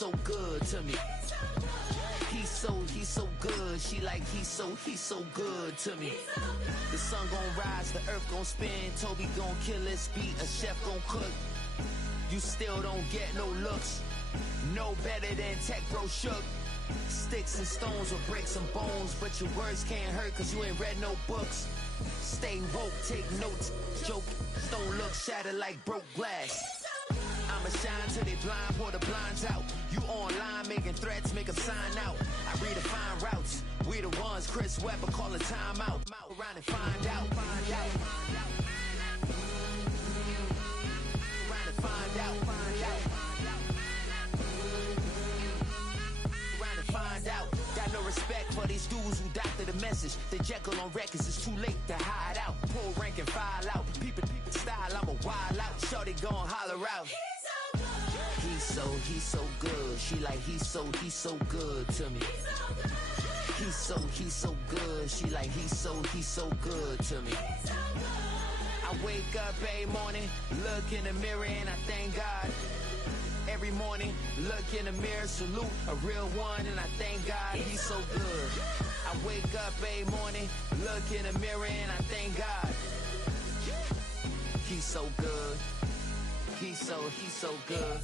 so good to me. He's so good. She like he's so good to me. The sun gon' rise, the earth gon' spin. Toby gon' kill this beat, a chef gon' cook. You still don't get no looks. No better than Tech Bro Shook. Sticks and stones will break some bones, but your words can't hurt cause you ain't read no books. Stay woke, take notes, joke. Don't look shattered like broke glass. I'ma shine till they blind, pour the blinds out. You online making threats, make them sign out. I redefine routes. We the ones Chris Webber call a timeout. Around and find out. Around and find out. Around and find out. Got no respect for these dudes who doctor the message. The Jekyll on records, it's too late to hide out. Pull rank and file out. People style, I'm a wild out. Shorty gon' holler out. He's so good. She like he's so good to me. He's so good. She like he's so good to me. I wake up every morning, look in the mirror and I thank God. Every morning, look in the mirror, salute a real one and I thank God he's so good. I wake up every morning, look in the mirror and I thank God. He's so good. He's so good.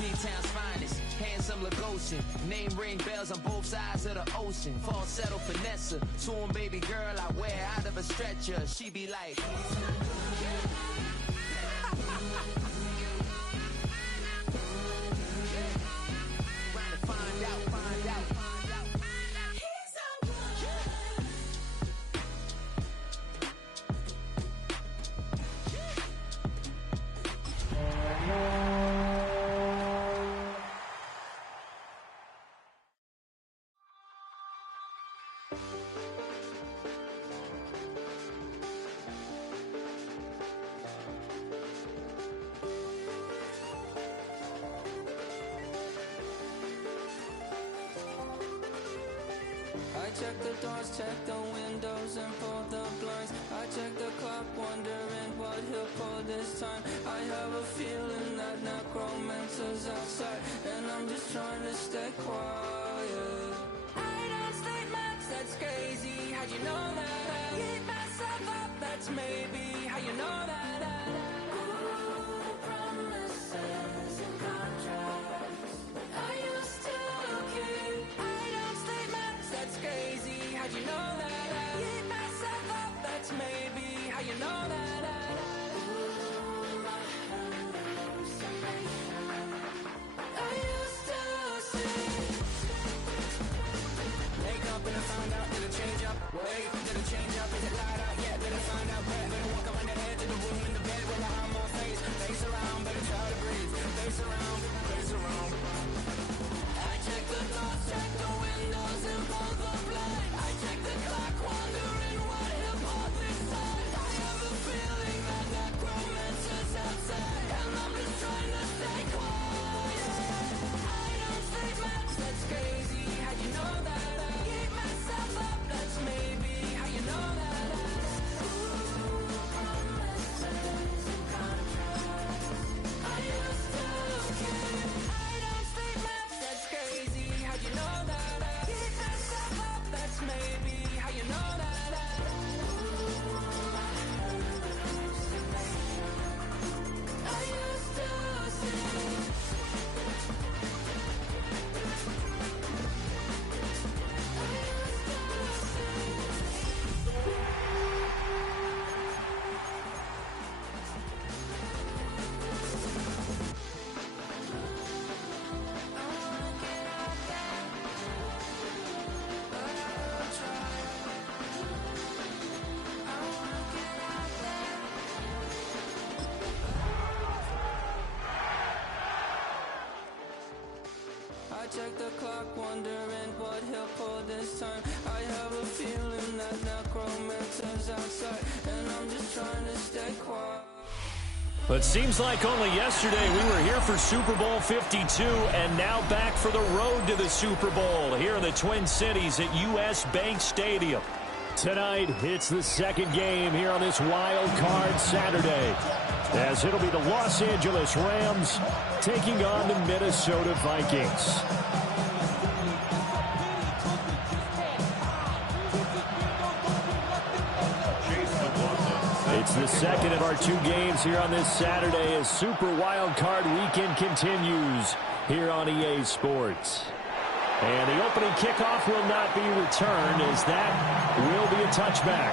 B-Town's finest, handsome Lagosian. Name ring bells on both sides of the ocean. Falsetto finesse, soon baby girl I wear out of a stretcher. She be like trying to find out. I check the doors, check the windows and pull the blinds. I check the clock, wondering what he'll pull this time. I have a feeling that necromancer's outside, and I'm just trying to stay quiet. I don't sleep much, that's crazy. How'd you know that? I keep myself up, that's maybe how you know that. Ooh, promises and contracts. I used to keep. I don't sleep much, that's crazy. How'd you know that? I keep myself up, that's maybe how you know that. Ooh, my hallucination. I used to see. Wake up and I found out, did it change up? Wait, did it change up? Is it light out? Yeah, did I find out? Better walk around the edge of the room in the bed with my arm on face. Face around, better try to breathe. Face around, face around. I check the doors, check the windows and pull the blind. I check the clock, wondering what he'll pull this time. I have a feeling that necromancer's outside, and I'm just trying to stay quiet. I don't sleep much, that's crazy. How'd you know that? I keep myself up, that's maybe how you know that. Ooh, promises and contracts. I used to keep. I don't sleep much, that's crazy. How'd you know that? I keep myself up, that's maybe how you know that. Ooh, my hallucination. I used to see. I check the clock, wondering what he'll pull this time. I have a feeling that necromancer's outside, and I'm just trying to stay quiet. But seems like only yesterday we were here for Super Bowl 52, and now back for the road to the Super Bowl here in the Twin Cities at US Bank Stadium. Tonight, it's the second game here on this Wild Card Saturday, as it'll be the Los Angeles Rams taking on the Minnesota Vikings. It's the second of our two games here on this Saturday as Super Wild Card Weekend continues here on EA Sports. And the opening kickoff will not be returned, as that will be a touchback.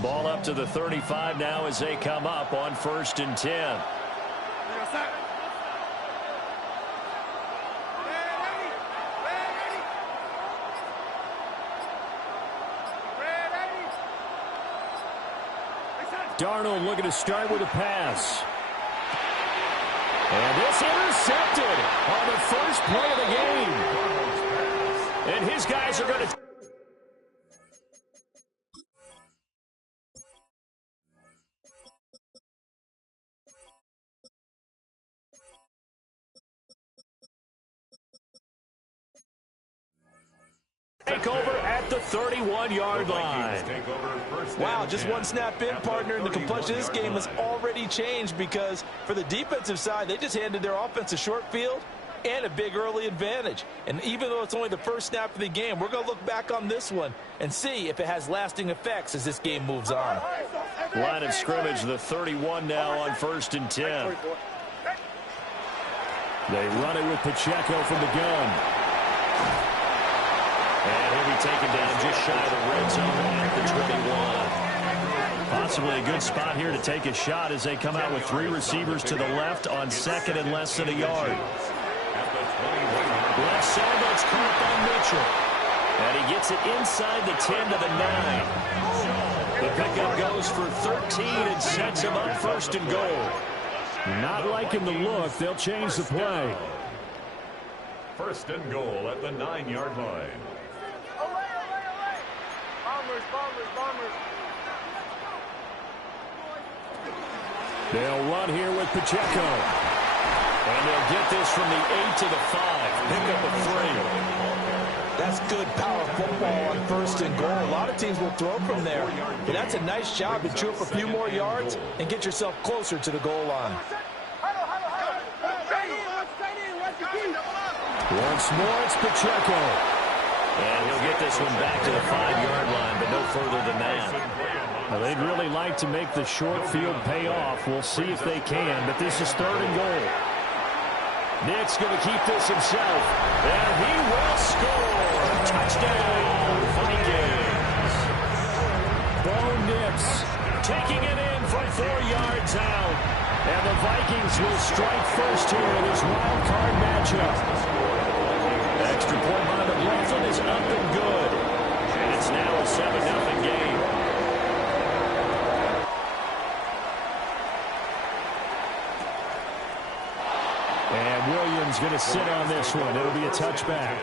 Ball up to the 35 now as they come up on 1st and 10. Darnold looking to start with a pass. And this intercepted on the first play of the game. And his guys are going to take over at the 31-yard line. Wow, just one snap in, partner, and the complexion of this game has already changed, because for the defensive side, they just handed their offense a short field and a big early advantage. And even though it's only the first snap of the game, we're going to look back on this one and see if it has lasting effects as this game moves on. Line of scrimmage, the 31 now on 1st and 10. They run it with Pacheco from the gun. And he'll be taken down just shy of the red zone at the 21. Possibly a good spot here to take a shot as they come out with 3 receivers to the left on 2nd and less than a yard. Left side, that's caught by Mitchell. And he gets it inside the 10 to the 9. The pickup goes for 13 and sets him up 1st and goal. Not liking the look. They'll change the play. 1st and goal at the 9-yard line. They'll run here with Pacheco. And they'll get this from the 8 to the 5. Pick up a 3. That's good power football on 1st and goal. A lot of teams will throw from there. But that's a nice job to chew up a few more yards and get yourself closer to the goal line. Once more, it's Pacheco. And he'll get this one back to the 5-yard line, but no further than that. Well, they'd really like to make the short field pay off. We'll see if they can, but this is 3rd and goal. Nick's going to keep this himself, and he will score. Touchdown, Vikings. Bo Nix taking it in from 4 yards out. And the Vikings will strike first here in this wild card matchup. Extra point by McLaughlin is up and good. And it's now a 7-0 game. And Williams going to sit on this one. It'll be a touchback.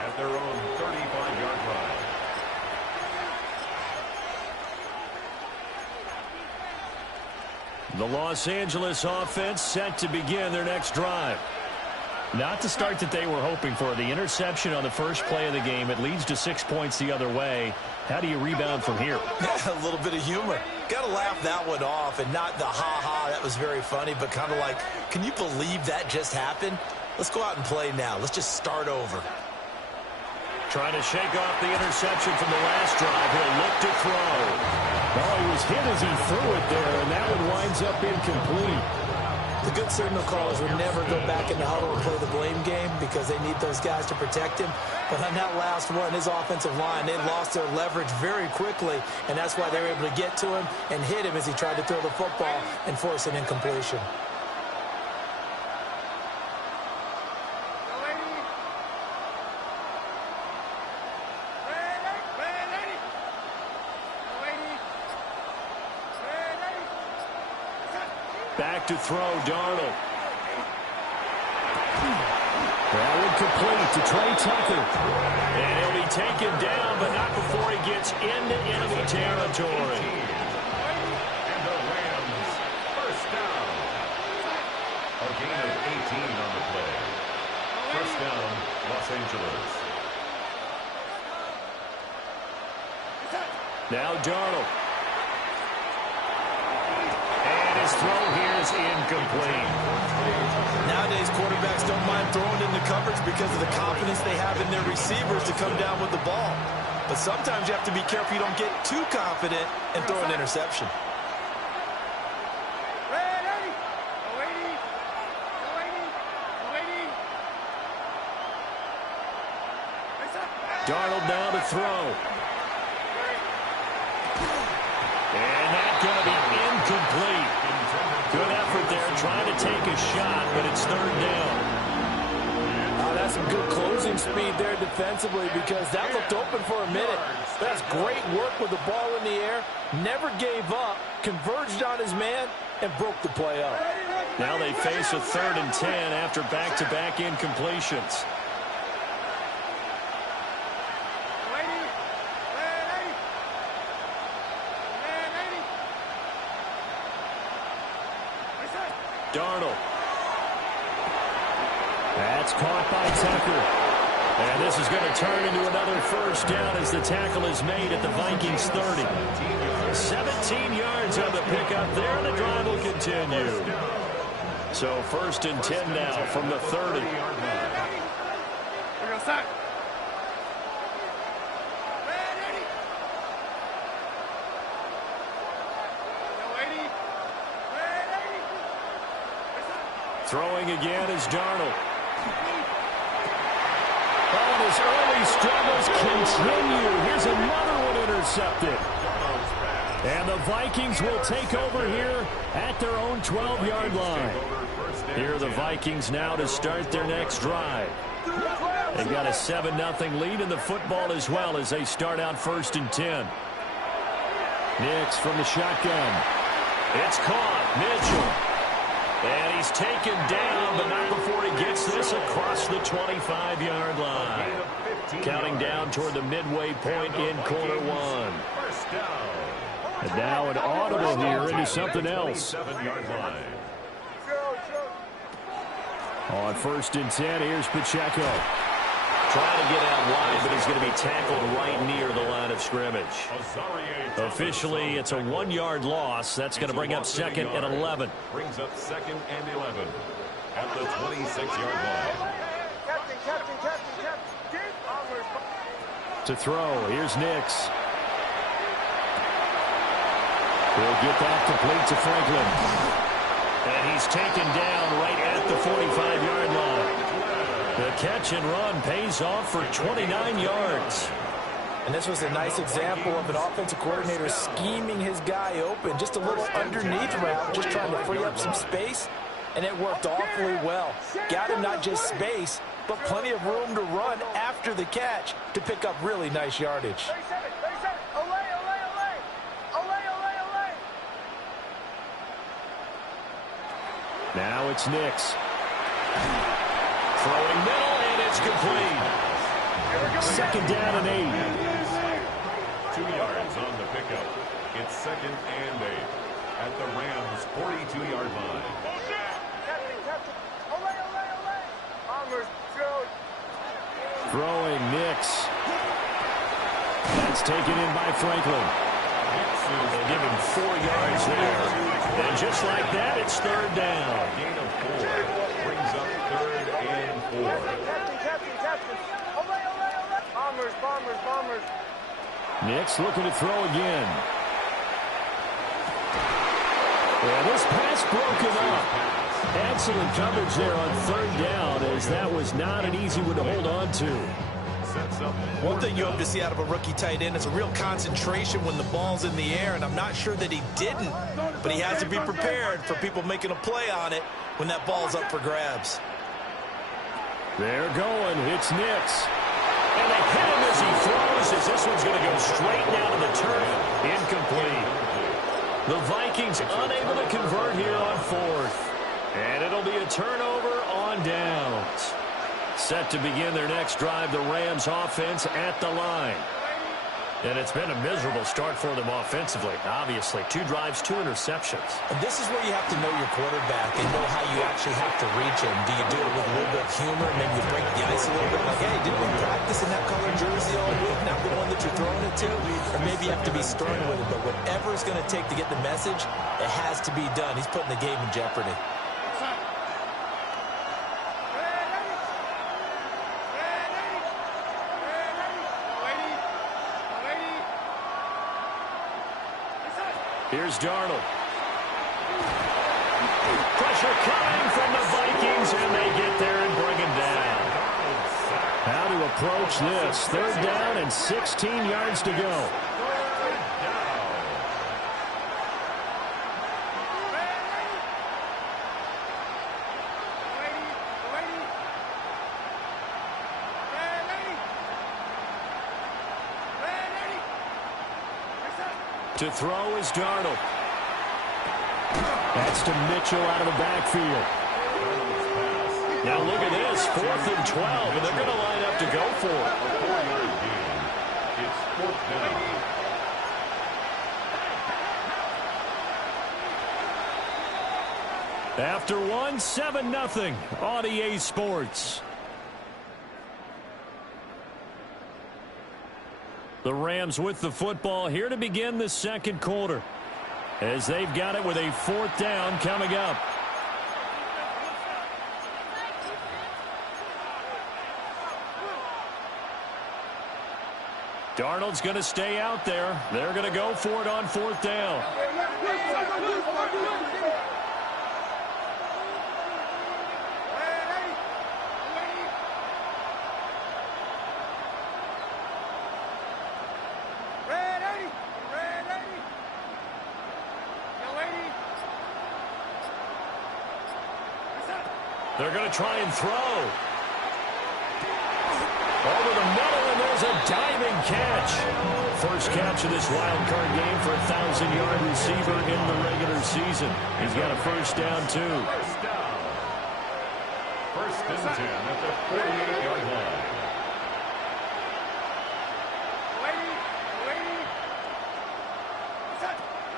At their own 35-yard line. The Los Angeles offense set to begin their next drive. Not the start that they were hoping for. The interception on the first play of the game. It leads to 6 points the other way. How do you rebound from here? A little bit of humor. Got to laugh that one off, and not the ha-ha, that was very funny, but kind of like, can you believe that just happened? Let's go out and play now. Let's just start over. Trying to shake off the interception from the last drive. He'll look to throw. Well, he was hit as he threw it there, and that one winds up incomplete. The good signal callers would never go back in the huddle and play the blame game because they need those guys to protect him. But on that last one, his offensive line, they lost their leverage very quickly, and that's why they were able to get to him and hit him as he tried to throw the football and force an incompletion. Back to throw, Darnold. That would complete to Trey Tucker. And he'll be taken down, but not before he gets into enemy territory. And the Rams, first down. A gain of 18 on the play. First down, Los Angeles. Now Darnold. And his throw here is incomplete. Nowadays, quarterbacks don't mind throwing into coverage because of the confidence they have in their receivers to come down with the ball. But sometimes you have to be careful you don't get too confident and throw an interception. Darnold now to throw. And that's going to be incomplete. Good effort there trying to take a shot, but it's third down. That's some good closing speed there defensively because that looked open for a minute. That's great work with the ball in the air. Never gave up, converged on his man, and broke the play up. Now they face a 3rd and 10 after back-to-back incompletions. Darnold. That's caught by Tucker. And this is going to turn into another first down as the tackle is made at the Vikings 30. 17 yards on the pickup there, and the drive will continue. So 1st and 10 now from the 30. Throwing again is Darnold. Oh, his early struggles continue. Here's another one intercepted. And the Vikings will take over here at their own 12-yard line. Here are the Vikings now to start their next drive. They've got a 7-0 lead in the football as well as they start out 1st and 10. Nix from the shotgun. It's caught. Mitchell. And he's taken down, but not before he gets this across the 25-yard line. Counting down toward the midway point in quarter one. And now an audible here into something else. On 1st and 10, here's Pacheco. Trying to get out wide, but he's going to be tackled right near the line of scrimmage. Officially, it's a 1-yard loss. That's going to bring up 2nd and 11. Brings up 2nd and 11 at the 26-yard line. To throw, here's Nix. He'll get that complete to Franklin. And he's taken down right at the 45-yard line. The catch and run pays off for 29 yards. And this was a nice example of an offensive coordinator scheming his guy open. Just a little underneath route, just trying to free up some space. And it worked awfully well. Got him not just space, but plenty of room to run after the catch to pick up really nice yardage. Now it's Nix. Throwing middle, and it's complete. 2nd down and 8. 2 yards on the pickup. It's 2nd and 8 at the Rams' 42-yard line. Throwing Nix. That's taken in by Franklin. They'll give him 4 yards there. And just like that, it's 3rd down. Gain of 4 brings up 3rd and 4. Nix looking to throw again. And this pass broken up. Excellent coverage there on 3rd down, as that was not an easy one to hold on to. One thing you hope to see out of a rookie tight end is a real concentration when the ball's in the air, and I'm not sure that he didn't, but he has to be prepared for people making a play on it when that ball's up for grabs. They're going. It's Nix. And they hit him as he throws, as this one's going to go straight down to the turf. Incomplete. The Vikings unable to convert here on 4th. And it'll be a turnover on downs. set to begin their next drive. The Rams offense at the line. And it's been a miserable start for them offensively, obviously. 2 drives, 2 interceptions. And this is where you have to know your quarterback and know how you actually have to reach him. Do you do it with a little bit of humor? Maybe you break the ice a little bit. Like, hey, didn't we practice in that color jersey all week? Not the one that you're throwing it to? Or maybe you have to be stern with it. But whatever it's going to take to get the message, it has to be done. He's putting the game in jeopardy. Here's Darnold. Pressure coming from the Vikings, and they get there and bring him down. How to approach this? 3rd down and 16 yards to go. To throw is Darnold. That's to Mitchell out of the backfield. Now look at this, 4th and 12, and they're going to line up to go for it. It's 4th down. After 1, 7-0 on EA Sports. The Rams with the football here to begin the second quarter, as they've got it with a 4th down coming up. Darnold's going to stay out there. They're going to go for it on 4th down. They're going to try and throw. Over the middle, and there's a diving catch. First catch of this wild card game for a 1,000-yard receiver in the regular season. He's got a 1st down, too. 1st down. 1st and 10 at the 48-yard line.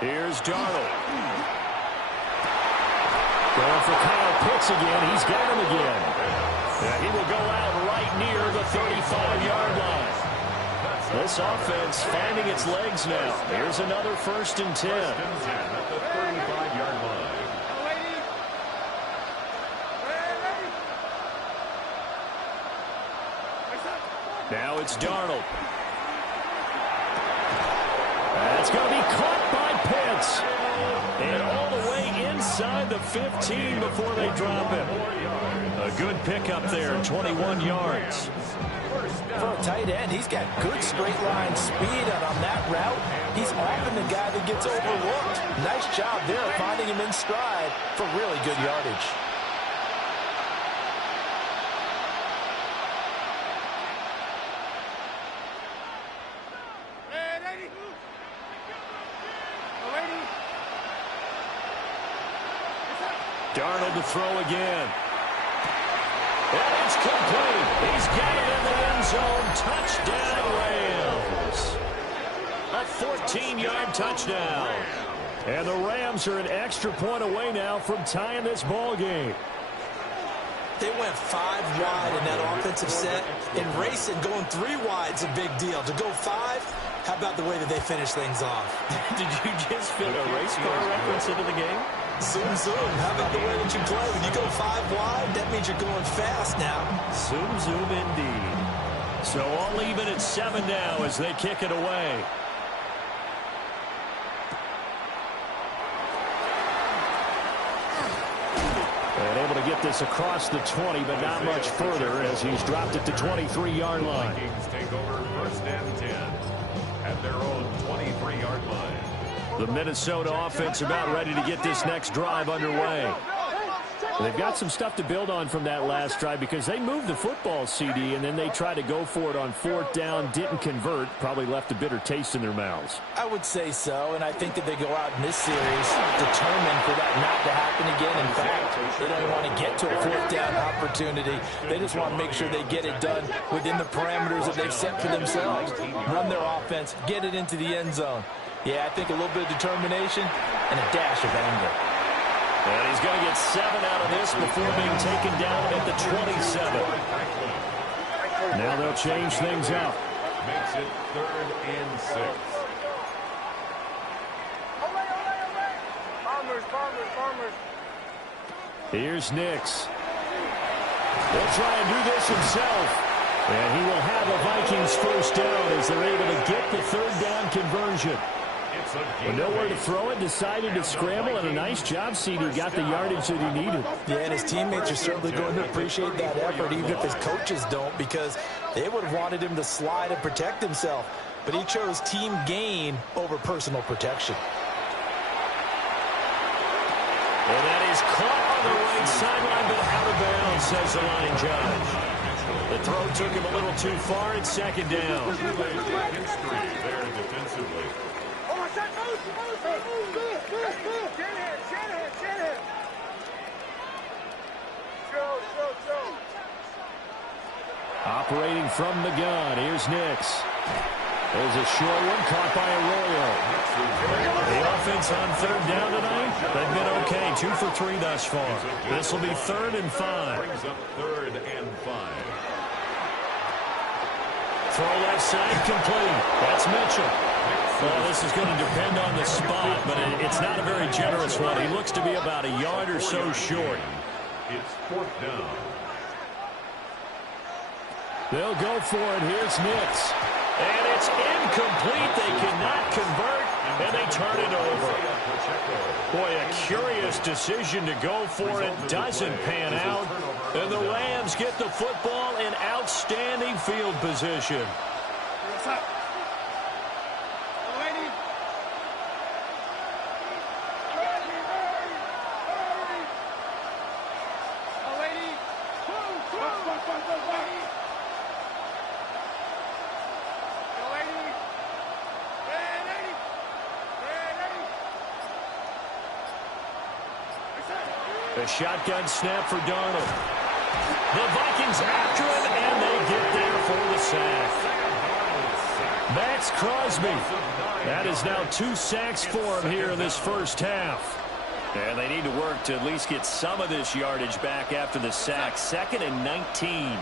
Here's Darnold. Going for Kyle Pitts again. He's got him again. And he will go out right near the 35-yard line. This offense finding its legs now. Here's another 1st and 10. 1st and 10 at the 35-yard line. Now it's Darnold. That's going to be caught by Pitts. And all the way inside the 15 before they drop him. A good pickup there, 21 yards. For a tight end, he's got good straight line speed, and on that route, he's often the guy that gets overlooked. Nice job there finding him in stride for really good yardage. Darnold to throw again. And it's complete. He's got it in the end zone. Touchdown, Rams. A 14-yard touchdown. And the Rams are an extra point away now from tying this ball game. They went 5 wide in that offensive set. In racing, going 3 wide's a big deal. To go 5, how about the way that they finish things off? Did you just fit a race car reference into the game? Zoom, zoom. How about the way that you play? When you go 5 wide, that means you're going fast now. Zoom, zoom indeed. So all even at 7 now as they kick it away. And able to get this across the 20, but not much further as he's dropped it to 23-yard line. Vikings take over 1st and 10 at their own 23-yard line. The Minnesota offense about ready to get this next drive underway. They've got some stuff to build on from that last drive because they moved the football, CD, and then they tried to go for it on 4th down, didn't convert, probably left a bitter taste in their mouths. I would say so, and I think that they go out in this series determined for that not to happen again. In fact, They don't want to get to a fourth down opportunity. They just want to make sure they get it done within the parameters that they've set for themselves. Run their offense, get it into the end zone. Yeah, I think a little bit of determination and a dash of anger. And he's going to get 7 out of this before being taken down at the 27. Now they'll change things up. Makes it 3rd and 6. Farmers. Here's Nix. He'll try and do this himself. And he will have a Vikings first down as they're able to get the 3rd down conversion. But nowhere to throw it, decided to scramble, and a nice job, CD. Got the yardage that he needed. Yeah, and his teammates are certainly going to appreciate that effort, even if his coaches don't, because they would have wanted him to slide and protect himself. But he chose team gain over personal protection. And that is caught on the right sideline, but out of bounds, says the line judge. The throw took him a little too far. It's 2nd down. There defensively. Operating from the gun, here's Nix. There's a short one caught by Arroyo. The offense on 3rd down tonight, they've been okay. 2 for 3 thus far. This will be 3rd and 5. Brings up 3rd and 5. Throw left side complete. That's Mitchell. Well, this is going to depend on the spot, but it's not a very generous one. He looks to be about a yard or so short. It's 4th down. They'll go for it. Here's Nix. And it's incomplete. They cannot convert, and they turn it over. Boy, a curious decision to go for it. Doesn't pan out. And the Rams get the football in outstanding field position. A shotgun snap for Darnold. The Vikings after him, and they get there for the sack. Max Crosby. That is now 2 sacks for him here in this first half. And they need to work to at least get some of this yardage back after the sack. 2nd and 19.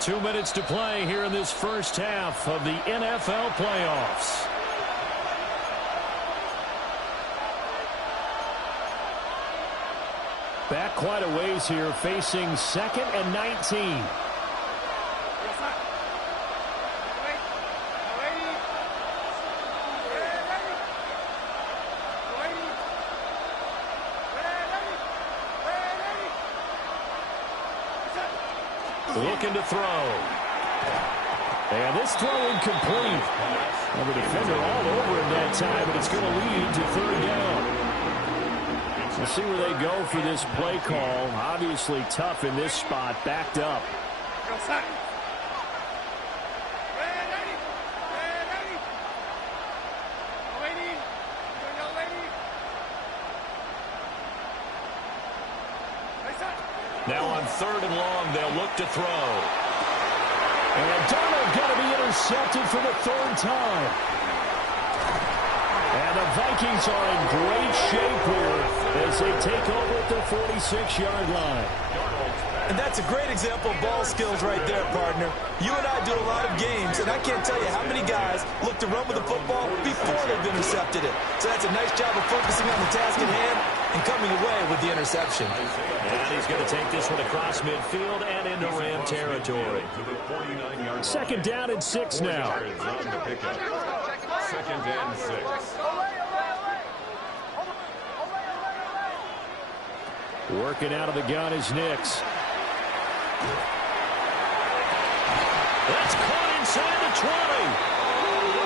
2 minutes to play here in this first half of the NFL playoffs. Back quite a ways here, facing 2nd and 19. Looking to throw. And this throw incomplete. Well, the defender all over him that time, but it's going to lead to 3rd down. We'll see where they go for this play call. Obviously tough in this spot, backed up. Now on 3rd and long, they'll look to throw. And Darnold got to be intercepted for the 3rd time. And the Vikings are in great shape here as they take over at the 46-yard line. And that's a great example of ball skills right there, partner. You and I do a lot of games, and I can't tell you how many guys look to run with the football before they've intercepted it. So that's a nice job of focusing on the task at hand and coming away with the interception. And he's going to take this one across midfield and into Ram territory. 2nd down and 6 now. 2nd and 6. Working out of the gun is Nix. That's caught inside the 20.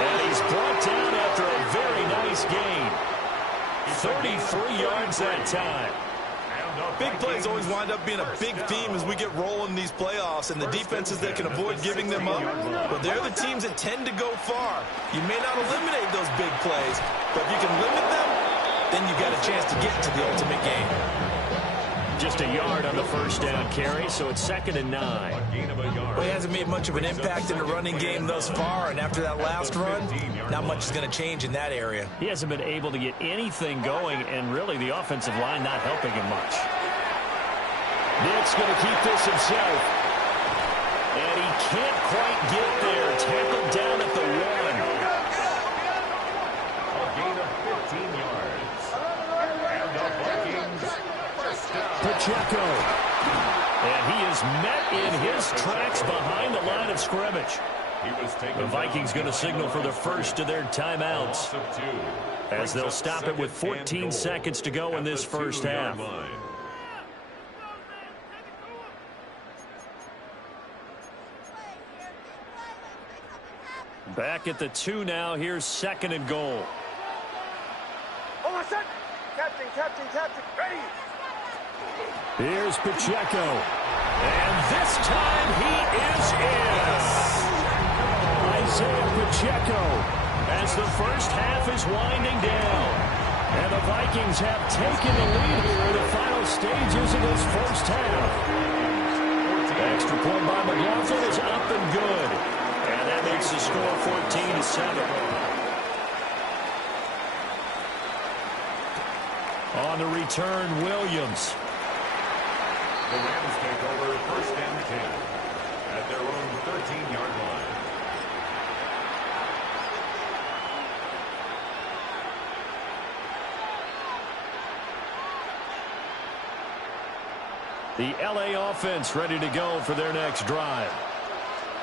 And he's brought down after a very nice gain. 33 yards that time. Big plays always wind up being a big theme as we get rolling in these playoffs, and the defenses that can avoid giving them up, well, they're the teams that tend to go far. You may not eliminate those big plays, but if you can limit them, then you got a chance to get to the ultimate game. Just a yard on the first down carry, so it's 2nd and 9. Well, he hasn't made much of an impact in the running game thus far, and after that last run, not much is going to change in that area. He hasn't been able to get anything going, and really the offensive line not helping him much. Nick's going to keep this himself. And he can't quite get there. Tackled down at the 1. A gain of 15 yards. And the Vikings first down. Pacheco. And he is met in his tracks behind the line of scrimmage. The Vikings going to signal for the first of their timeouts, as they'll stop it with 14 seconds to go in this first half. Back at the 2 now. Here's 2nd and goal. Oh, my son! Captain, ready! Here's Pacheco. And this time he is in. Isaiah Pacheco, as the first half is winding down. And the Vikings have taken the lead here in the final stages of this first half. Extra point by McLaughlin is up and good. And that makes the score 14-7. On the return, Williams. The Rams take over 1st and 10 at their own 13-yard line. The LA offense ready to go for their next drive.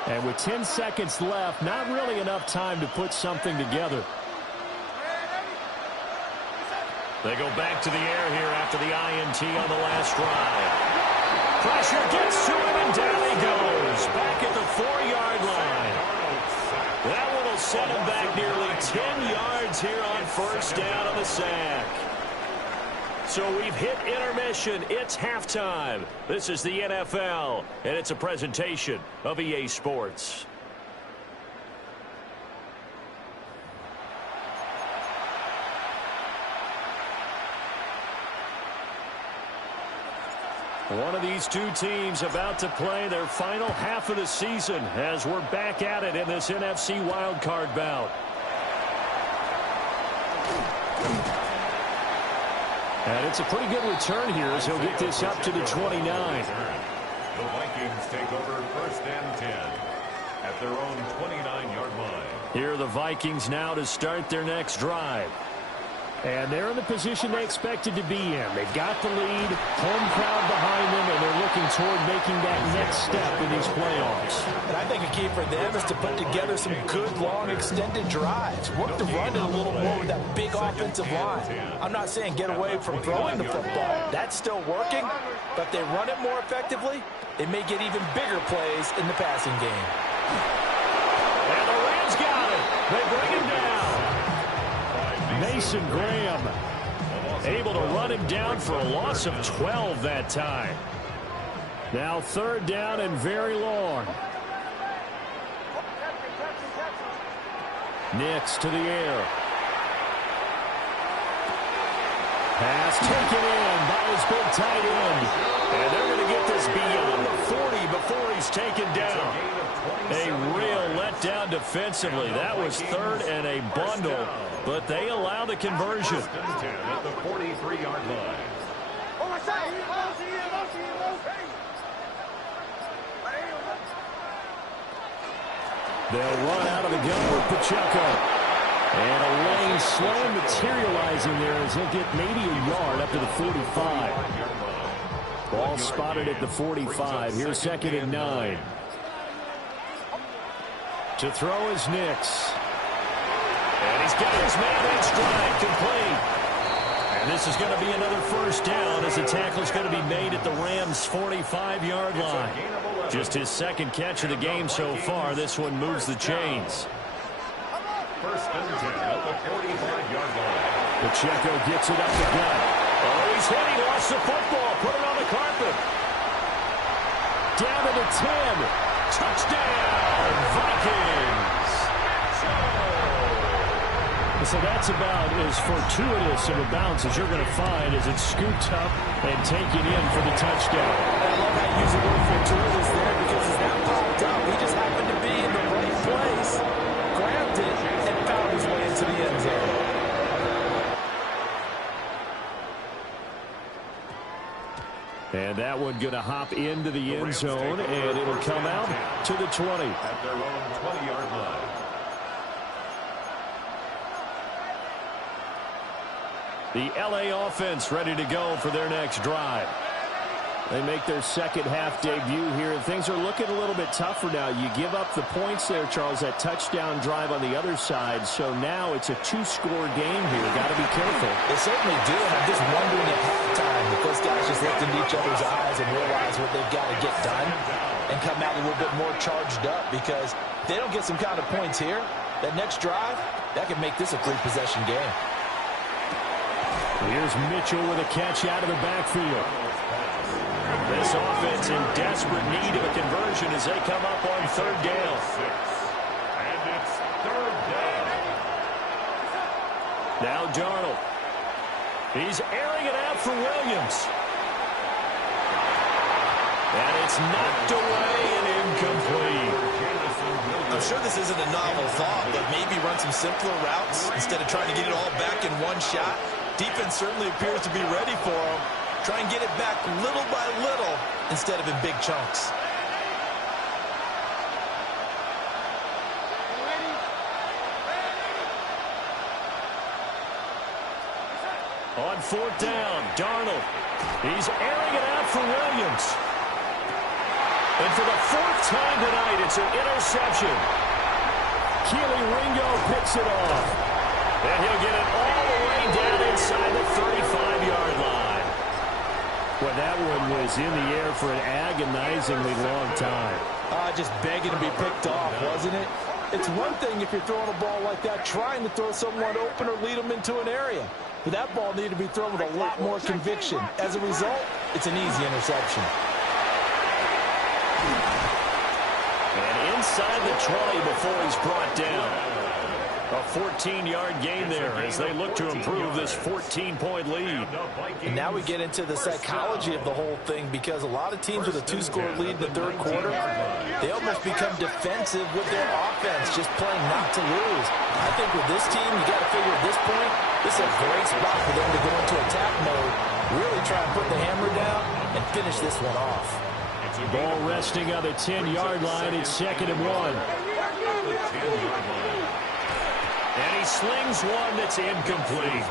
And with 10 seconds left, not really enough time to put something together. They go back to the air here after the INT on the last drive. Pressure gets to him, and down he goes. Back at the 4-yard line. That one will set him back nearly 10 yards here on first down on the sack. So we've hit intermission. It's halftime. This is the NFL, and it's a presentation of EA Sports. One of these two teams about to play their final half of the season as we're back at it in this NFC Wildcard bout. And it's a pretty good return here as he'll get this up to the 29. The Vikings take over 1st and 10 at their own 29-yard line. Here are the Vikings now to start their next drive. And they're in the position they expected to be in. They've got the lead, home crowd behind them, and they're looking toward making that next step in these playoffs. And I think a key for them is to put together some good, long, extended drives. Work the run a little more with that big offensive line. I'm not saying get away from throwing the football. That's still working, but if they run it more effectively, they may get even bigger plays in the passing game. And the Rams got it. They bring him down. Mason Graham able to run him down for a loss of 12 that time. Now 3rd down and very long. Nix to the air. Pass taken in by his big tight end. And they're going to get this beyond the 40 before he's taken down. A real letdown defensively. That was 3rd and a bundle, but they allow the conversion. 1st and 10 at the 43-yard line. They'll run out of the gun with Pacheco. And a lane slow materializing there as he'll get maybe a yard up to the 45. Ball spotted at the 45. Here's 2nd and 9. To throw is Nix. And he's got his man in stride, complete. And this is going to be another first down as the tackle's going to be made at the Rams' 45-yard line. Just his 2nd catch of the game so far. This one moves the chains. 1st and 10 at the 45-yard line. Pacheco gets it up the gut. Oh, he's hit. He lost the football. Put it on the carpet. Down to the 10. Touchdown, Vikings. So that's about as fortuitous of a bounce as you're going to find as it's scooped up and taken in for the touchdown. I love how you use the word fortuitous there because it's not popped up. He just happened to be in the right place, grabbed it, and found his way into the end zone. And that one going to hop into the end zone, and it'll come out to the 20. At their own 20-yard line. The LA offense ready to go for their next drive. They make their second half debut here, and things are looking a little bit tougher now. You give up the points there, Charles, that touchdown drive on the other side. So now it's a two-score game here. Got to be careful. They certainly do, and I'm just wondering at halftime if those guys just looked into each other's eyes and realize what they've got to get done and come out a little bit more charged up, because if they don't get some kind of points here, that next drive, that could make this a three-possession game. Here's Mitchell with a catch out of the backfield. This offense in desperate need of a conversion as they come up on third down. And it's third down. Now Darnold. He's airing it out for Williams. And it's knocked away and incomplete. I'm sure this isn't a novel thought, but maybe run some simpler routes instead of trying to get it all back in one shot. Defense certainly appears to be ready for him. Try and get it back little by little instead of in big chunks. On fourth down, Darnold. He's airing it out for Williams. And for the fourth time tonight, it's an interception. Keely Ringo picks it off. And he'll get it all the way down inside the 35-yard line. Well, that one was in the air for an agonizingly long time. Just begging to be picked off, wasn't it? It's one thing if you're throwing a ball like that, trying to throw someone open or lead them into an area. But that ball needed to be thrown with a lot more conviction. As a result, it's an easy interception. And inside the 20 before he's brought down. A 14-yard gain there as they look to improve this 14-point lead. And now we get into the psychology of the whole thing, because a lot of teams with a two-score lead in the third quarter, they almost become defensive with their offense, just playing not to lose. I think with this team, you got to figure at this point, this is a great spot for them to go into attack mode, really try and put the hammer down and finish this one off. Ball resting on the 10-yard line. It's 2nd and 1. And he slings one that's incomplete.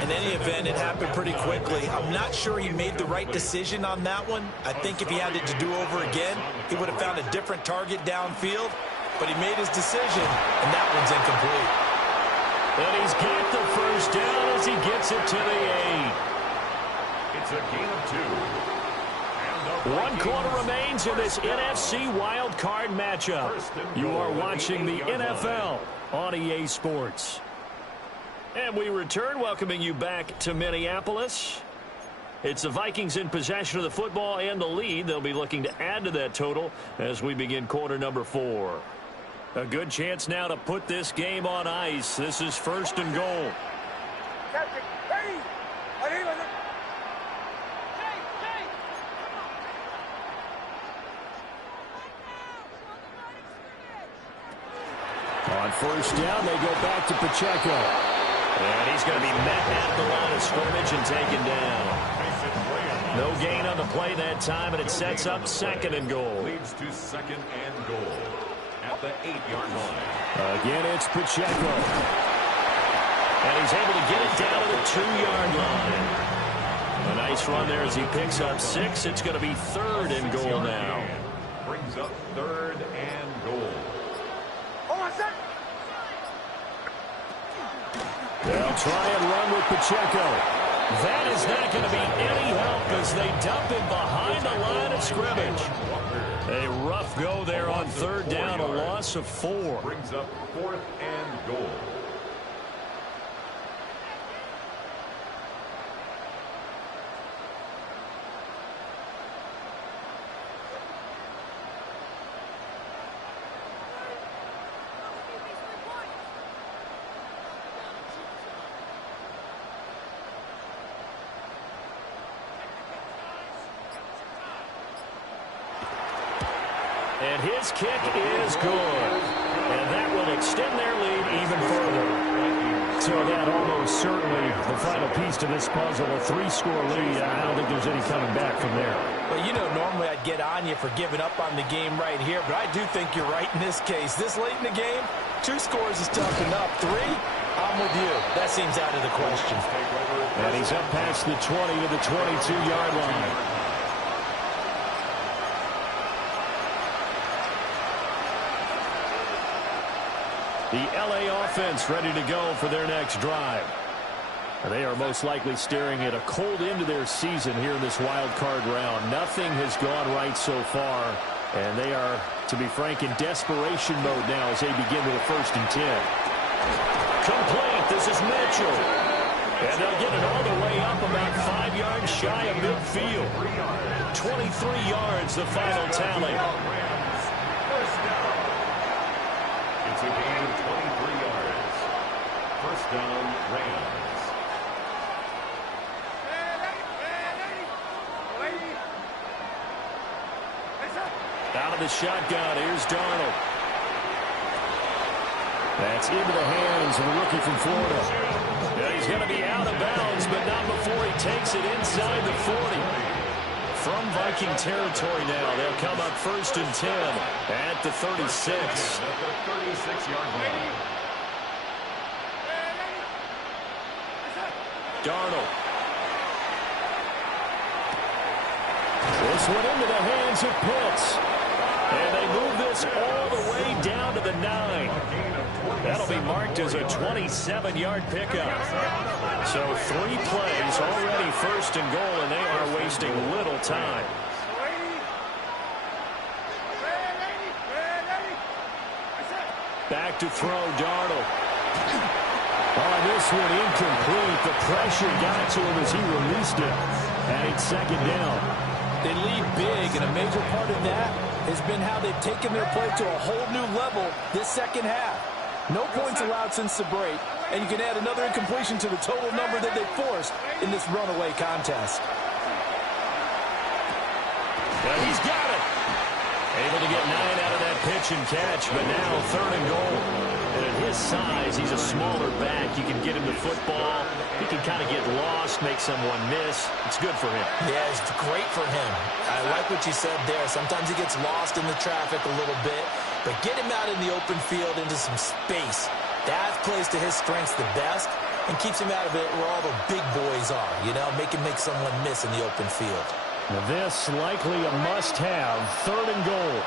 In any event, it happened pretty quickly. I'm not sure he made the right decision on that one. I think if he had it to do over again, he would have found a different target downfield. But he made his decision, and that one's incomplete. And he's got the first down as he gets it to the 8. It's a gain of 2. 1 quarter remains in this NFC Wildcard matchup. You are watching the NFL on EA Sports. And we return, welcoming you back to Minneapolis. It's the Vikings in possession of the football and the lead. They'll be looking to add to that total as we begin quarter number 4. A good chance now to put this game on ice. This is 1st and goal. Captain, ready! On first down, they go back to Pacheco. And he's going to be met at the line of scrimmage and taken down. No gain on the play that time, and it sets up 2nd and goal. Leads to 2nd and goal at the 8-yard line. Again, it's Pacheco. And he's able to get it down to the 2-yard line. A nice run there as he picks up 6. It's going to be 3rd and goal now. Brings up 3rd and goal. They'll try and run with Pacheco. That is not going to be any help as they dump him behind the line of scrimmage. A rough go there on 3rd down, a loss of 4. Brings up 4th and goal. And his kick is good. And that will extend their lead even further. So that almost certainly the final piece to this puzzle, a 3-score lead. I don't think there's any coming back from there. Well, you know, normally I'd get on you for giving up on the game right here, but I do think you're right in this case. This late in the game, 2 scores is tough enough. 3, I'm with you. That seems out of the question. And he's up past the 20 to the 22-yard line. The LA offense ready to go for their next drive. They are most likely staring at a cold end to their season here in this wild card round. Nothing has gone right so far, and they are, to be frank, in desperation mode now as they begin with a 1st and 10. Complete. This is Mitchell. And they'll get it all the way up about 5 yards shy of midfield. 23 yards, the final tally. It's a gain of 23 yards. First down, Rams. Out of the shotgun, here's Darnold. That's into the hands of the rookie from Florida. Yeah, he's going to be out of bounds, but not before he takes it inside the 40. From Viking territory now, they'll come up 1st and 10 at the 36. At the 36-yard line. Darnold. This one into the hands of Pitts. And they move this all the way down to the 9. That'll be marked as a 27-yard pickup. So 3 plays already 1st and goal, and they are wasting little time. Back to throw, Darnold. On this one, incomplete. The pressure got to him as he released it. And it's 2nd down. They lead big, and a major part of that has been how they've taken their play to a whole new level this 2nd half. No points allowed since the break, and you can add another incompletion to the total number that they forced in this runaway contest. And he's got it. Able to get 9 out of that pitch and catch, but now 3rd and goal. And at his size, he's a smaller back. You can get him the football. He can kind of get lost, make someone miss. It's good for him. Yeah, it's great for him. I like what you said there. Sometimes he gets lost in the traffic a little bit, but get him out in the open field into some space. That plays to his strengths the best and keeps him out of it where all the big boys are, you know, make someone miss in the open field. Now this likely a must-have, 3rd and goal.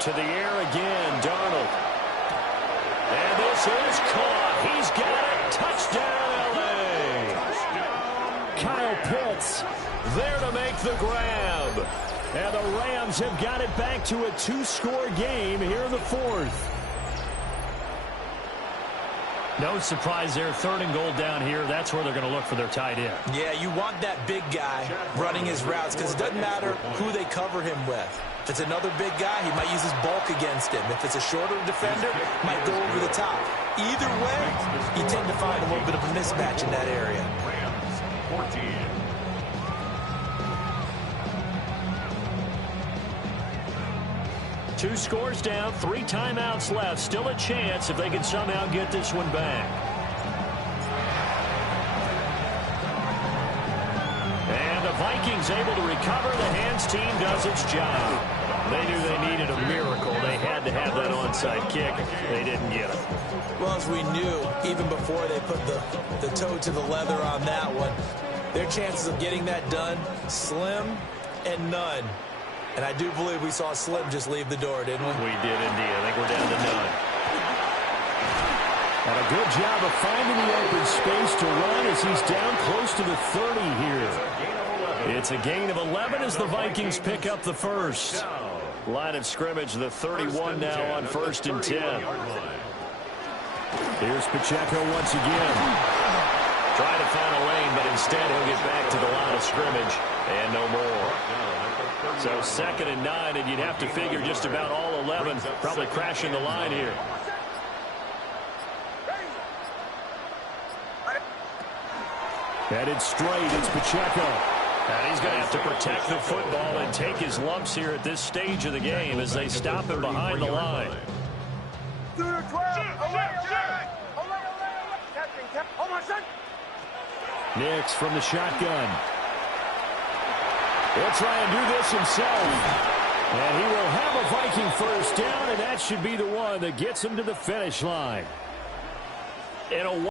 To the air again, Darnold. And this is caught. He's got it. Touchdown, L.A. Kyle Pitts there to make the grab. And the Rams have got it back to a 2-score game here in the 4th. No surprise there. 3rd and goal down here. That's where they're going to look for their tight end. Yeah, you want that big guy running his routes because it doesn't matter who they cover him with. If it's another big guy, he might use his bulk against him. If it's a shorter defender, might go over the top. Either way, you tend to find a little bit of a mismatch in that area. Rams, 14. Two scores down, 3 timeouts left. Still a chance if they can somehow get this one back. And the Vikings able to recover. The hands team does its job. They knew they needed a miracle. They had to have that onside kick. They didn't get it. Well, as we knew, even before they put the toe to the leather on that one, their chances of getting that done, slim and none. And I do believe we saw Slim just leave the door, didn't we? We did indeed. I think we're down to none. And a good job of finding the open space to run as he's down close to the 30 here. It's a gain of 11 as the Vikings pick up the first. Line of scrimmage, the 31 now on 1st and 10. Here's Pacheco once again. Trying to find a lane, but instead he'll get back to the line of scrimmage and no more. So 2nd and 9, and you'd have to figure just about all 11 probably crashing the line here. Headed straight, it's Pacheco. And he's going to have to protect the football and take his lumps here at this stage of the game as they stop him behind the line. Nix from the shotgun. He'll try and do this himself. And he will have a Viking first down, and that should be the one that gets him to the finish line. In a